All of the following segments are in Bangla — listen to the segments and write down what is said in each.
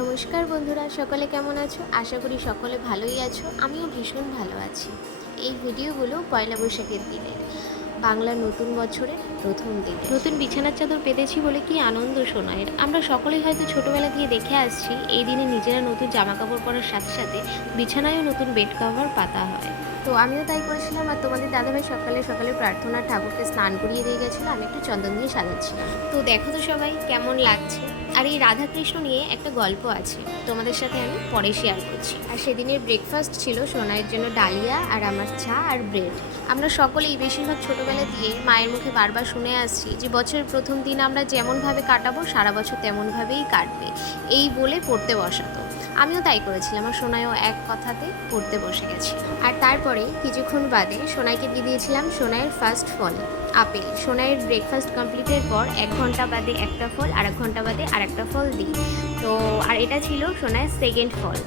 নমস্কার বন্ধুরা, সকলে কেমন আছো? আশা করি সকলে ভালোই আছো। আমিও ভীষণ ভালো আছি। এই ভিডিওগুলো পয়লা বৈশাখের দিনের, বাংলা নতুন বছরের প্রথম দিন। নতুন বিছানার চাদর পেতেছি বলে কি আনন্দ সোনাইয়ের। আমরা সকলেই হয়তো ছোটবেলা দিয়ে দেখে আসছি এই দিনে নিজেরা নতুন জামা কাপড় পরার সাথে সাথে বিছানায়ও নতুন বেড কভার পাতা হয়। তো আমিও তাই করেছিলাম। আর তোমাদের দাদাভাই সকালে সকালে প্রার্থনা ঠাকুরকে স্নান করিয়ে দিয়ে গেছিলো, আমি একটু চন্দন দিয়ে সাজাচ্ছিলাম। তো দেখো তো সবাই কেমন লাগছে। আর এই রাধাকৃষ্ণ নিয়ে একটা গল্প আছে, তোমাদের সাথে আমি পরে শেয়ার করছি। আর সেদিনের ব্রেকফাস্ট ছিল সোনাইয়ের জন্য ডালিয়া, আর আমার চা আর ব্রেড। আমরা সকলেই বেশিরভাগ ছোটোবেলা দিয়ে মায়ের মুখে বারবার শুনে আসছি যে বছরের প্রথম দিন আমরা যেমনভাবে কাটাবো সারা বছর তেমনভাবেই কাটবে, এই বলে পড়তে বসাতো। আমিও তাই করেছিলাম, আর সোনাইও এক কথাতে পড়তে বসে গেছি। আর তারপরে কিছুক্ষণ বাদে সোনাইকে দিয়ে দিয়েছিলাম সোনাইয়ের ফার্স্ট ফল আপেল। সোনাইয়ের ব্রেকফাস্ট কমপ্লিটের পর 1 ঘন্টা বাদে একটা ফল, আর 1 ঘন্টা বাদে আর একটা ফল দিই। তো আর এটা ছিল সোনাইয়ের সেকেন্ড ফল।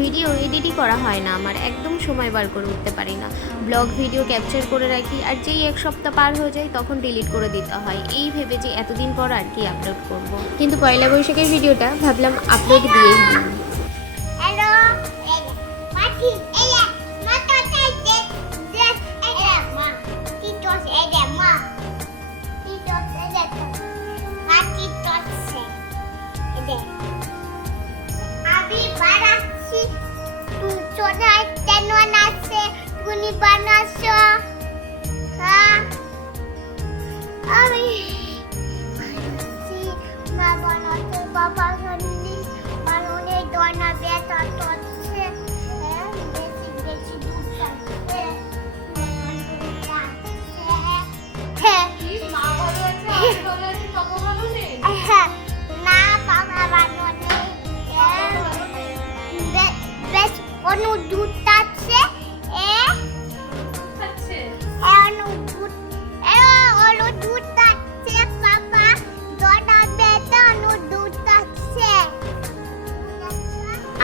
ভিডিও এডিটই করা হয় না আমার, একদম সময় বার করে উঠতে পারি না। ব্লগ ভিডিও ক্যাপচার করে রাখি, আর যেই 1 সপ্তাহ পার হয়ে যায় তখন ডিলিট করে দিতে হয়, এই ভেবে যে এতদিন পর আর কি আপলোড করব। কিন্তু পয়লা বৈশাখের ভিডিওটা ভাবলাম আপলোড দিয়েই দিই।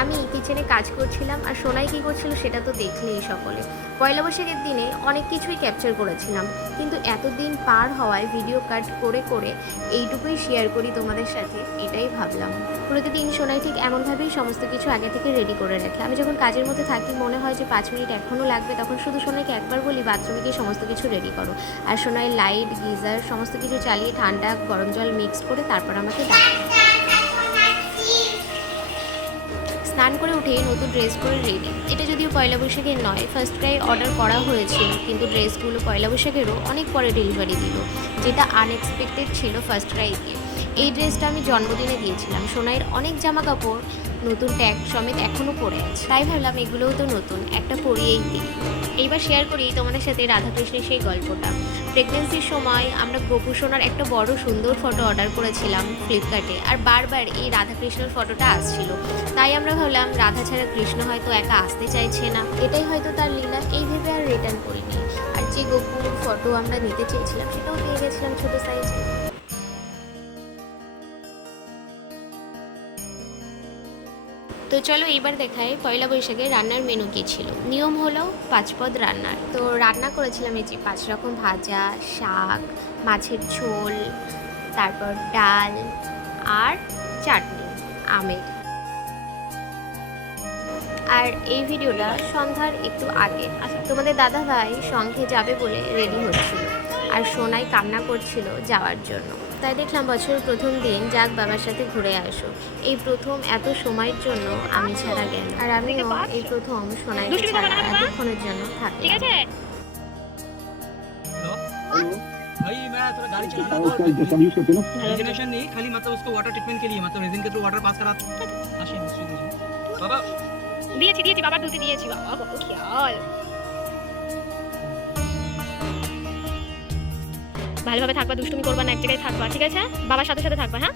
আমি কিচেনে কাজ করছিলাম, আর সোনাই কী করছিল সেটা তো দেখলেই সকলে। পয়লা বৈশাখের দিনে অনেক কিছুই ক্যাপচার করেছিলাম, কিন্তু এতদিন পার হওয়ায় ভিডিও কাট করে করে এইটুকুই শেয়ার করি তোমাদের সাথে, এটাই ভাবলাম। প্রতিদিন সোনাই ঠিক এমনভাবেই সমস্ত কিছু আগে থেকে রেডি করে রাখে। আমি যখন কাজের মধ্যে থাকি মনে হয় যে 5 মিনিট এখনও লাগবে, তখন শুধু সোনাইকে একবার বলি বাথরুমে গিয়ে সমস্ত কিছু রেডি করো, আর সোনাই লাইট গিজার সমস্ত কিছু চালিয়ে ঠান্ডা গরম জল মিক্স করে তারপর আমাকে ডাকে। স্নান করে উঠে নতুন ড্রেস করে রেডি। এটা যদিও পয়লা বৈশাখের নয়, ফার্স্ট ক্রাই অর্ডার করা হয়েছিল, কিন্তু ড্রেসগুলো পয়লা বৈশাখেরও অনেক পরে ডেলিভারি দিল, যেটা আনএক্সপেক্টেড ছিল ফার্স্ট ক্রাইকে। এই ড্রেসটা আমি জন্মদিনে দিয়েছিলাম। সোনাইয়ের অনেক জামা কাপড় নতুন ট্যাগ সমেত এখনও পরে আছে, তাই ভাবলাম এগুলোও তো নতুন, একটা পরিয়েই দিই। এইবার শেয়ার করি তোমাদের সাথে রাধাকৃষ্ণের সেই গল্পটা। প্রেগনেন্সির সময় আমরা গোপু সোনার একটা বড় সুন্দর ফটো অর্ডার করেছিলাম ফ্লিপকার্টে, আর বারবার এই রাধাকৃষ্ণের ফটোটা আসছিল। তাই আমরা ভাবলাম রাধা ছাড়া কৃষ্ণ হয়তো একা আসতে চাইছে না, এটাই হয়তো তার লীলা, এই ভেবে আর রিটার্ন করিনি। আর যে গোপুর ফটো আমরা নিতে চেয়েছিলাম সেটাও দিয়ে গেছিলাম ছোটো সাইজে। তো চলো এইবার দেখাই পয়লা বৈশাখে রান্নার মেনু কী ছিল। নিয়ম হলো 5 পদ রান্নার। তো রান্না করেছিলাম এই যে 5 রকম ভাজা, শাক, মাছের ঝোল, তারপর ডাল আর চাটনি আমের। আর এই ভিডিওটা সন্ধ্যার একটু আগে। তোমাদের দাদা ভাই সঙ্গে যাবে বলে রেডি হচ্ছিল, আর সোনাই কান্না করছিল যাওয়ার জন্য। তাই দেখলাম বছরের প্রথম দিন যাক বাবার সাথে ঘুরে আসো, এই প্রথম এত সময়ের জন্য আমি ছাড়া গেল। আর আমিও এই প্রথম সোনাইকে ছাড়া এতক্ষণের জন্য থাকি। भाई मैं थोड़ा गाड़ी चला रहा था, रेजिनेशन नहीं, खाली मतलब उसको वाटर ट्रीटमेंट के लिए, मतलब रेजिन के थ्रू वाटर पास कराता আসি মিস্ত্রি বাবা দিয়েছি বাবা ধুতে দিয়েছি বাবা, কত খেয়াল। ভালোভাবে থাকবা, দুষ্টুমি করবা না, এক জায়গায় থাকবা, ঠিক আছে? বাবার সাথে সাথে থাকবা, হ্যাঁ?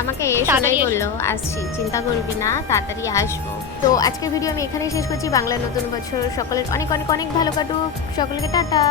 আমাকে সোনাই বললো আসছি, চিন্তা করবি না, তাড়াতাড়ি আসবো। তো আজকের ভিডিও আমি এখানেই শেষ করছি। বাংলার নতুন বছর সকলের অনেক অনেক অনেক ভালো কাটুক, সকলকে টাটা।